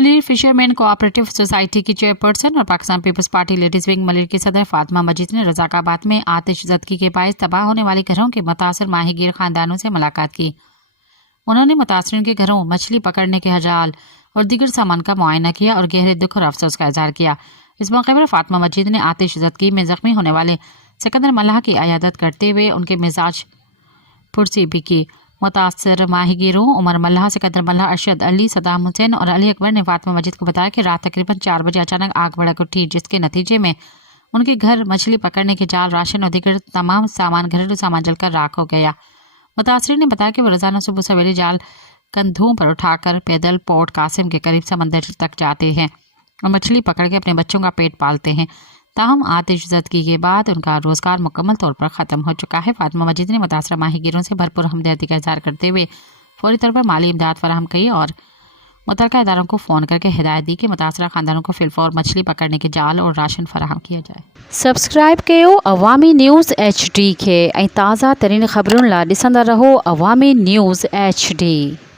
Malir fisherman cooperative society की chairperson और Pakistan peoples party ladies wing Malir की सदर फातिमा मजीद ने रजाकाबाद में आतिश ज़दगी के बायस तबाह होने वाले घरों के मुतासर माहीगीर खानदानों से मुलाकात की। उन्होंने मुतासरीन के घरों मछली पकड़ने के हजाल और दीगर सामान का मुआयना किया और गहरे दुख और अफसोस का इजहार किया। इस मौके पर फातिमा मजीद ने आतिश ज़दगी में जख्मी होने वाले सिकंदर मल्लाह की अयादत करते हुए उनके मिजाज पुरसी भी की। मुतासर माहीगीरों उमर मल्लाह, सिकंदर मल्लाह, अरशद अली, सदाम हुसैन और अली अकबर ने फातिमा मजीद को बताया कि रात तकरीबन 4 बजे अचानक आग भड़क उठी, जिसके नतीजे में उनके घर मछली पकड़ने के जाल, राशन और दीगर तमाम सामान, घरेलू सामान जलकर राख हो गया। मुतासरीन ने बताया कि वो रोजाना सुबह सवेरे जाल कंधों पर उठाकर पैदल पोर्ट कासिम के करीब समंदर तक जाते हैं और मछली पकड़ के अपने बच्चों का पेट पालते हैं। ताहम आतिश ज़दगी के बाद उनका रोज़गार मुकम्मल तौर पर ख़त्म हो चुका है। फातिमा मजीद ने मुतासरा माहीगीरों से भरपूर हमदर्दी का इजहार करते हुए फौरी तौर पर माली इमदाद फराहम की और मुतल्लिका इदारों को फ़ोन करके हिदायत दी कि मुतासरा ख़ानदानों को फिलफौर मछली पकड़ने के जाल और राशन फराहम किया जाए। सब्सक्राइब कयो अवामी न्यूज़ HD के ताज़ा तरीन ख़बरुन ला ॾिसंदा रहो अवामी न्यूज़ HD।